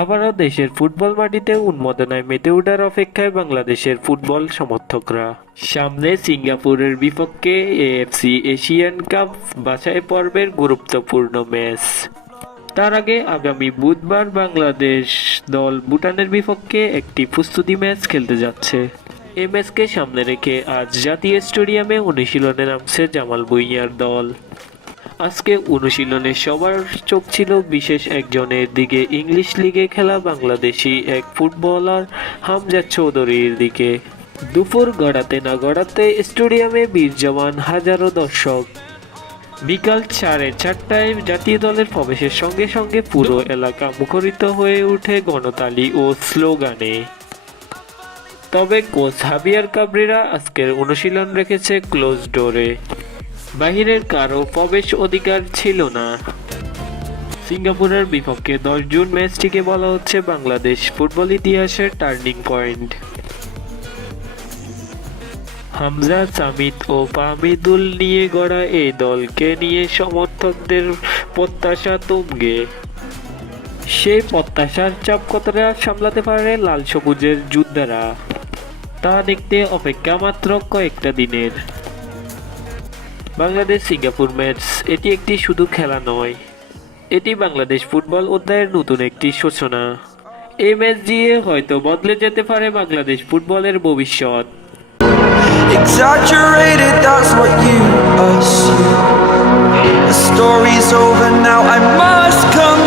আবারও দেশের ফুটবল মাটিতে উন্মাদনায় মেতে ওঠার অপেক্ষায় বাংলাদেশের ফুটবল সমর্থকরা। সামনে সিঙ্গাপুরের বিপক্ষে এএফসি এশিয়ান কাপ বাছাই পর্বের গুরুত্বপূর্ণ ম্যাচ। তার আগে আগামী বুধবার বাংলাদেশ দল ভুটানের বিপক্ষে একটি প্রস্তুতি ম্যাচ খেলতে যাচ্ছে। এই ম্যাচকে সামনে রেখে আজ জাতীয় স্টেডিয়ামে অনুশীলনে নামছে জামাল ভুঁইয়ার দল। আজকে অনুশীলনে সবার চোখ ছিল বিশেষ একজনের দিকে, ইংলিশ লিগে খেলা বাংলাদেশি এক ফুটবলার হামজা চৌধুরীর দিকে। দুপুর গড়াতে না গড়াতে স্টেডিয়ামে বীর জওয়ান হাজারো দর্শক। বিকাল 4:30টায় জাতীয় দলের প্রবেশের সঙ্গে সঙ্গে পুরো এলাকা মুখরিত হয়ে ওঠে গণতালি ও স্লোগানে। তবে কোচ হাবিয়ার কাবরেরা আজকের অনুশীলন রেখেছে ক্লোজ ডোরে, বাহিরের কারো প্রবেশ অধিকার ছিল না। সিঙ্গাপুরের বিপক্ষে 10 জুন ম্যাচটিকে বলা হচ্ছে বাংলাদেশ ফুটবল ইতিহাসের টার্নিং পয়েন্ট। হামজা, সামিত ও ফাহমিদুল নিয়ে গড়া এই দলকে নিয়ে সমর্থকদের প্রত্যাশা তুঙ্গে। সেই প্রত্যাশার চাপ কতটা সামলাতে পারে লাল সবুজের যোদ্ধারা, তা দেখতে অপেক্ষা মাত্র কয়েকটা দিনের। বাংলাদেশ সিঙ্গাপুর ম্যাচ এটি একটি শুধু খেলা নয়, এটি বাংলাদেশ ফুটবল অধ্যায়ের নতুন একটি সূচনা। এই ম্যাচ দিয়ে হয়তো বদলে যেতে পারে বাংলাদেশ ফুটবলের ভবিষ্যৎ। Exaggerated, that's what you assume. The story's over now, I must come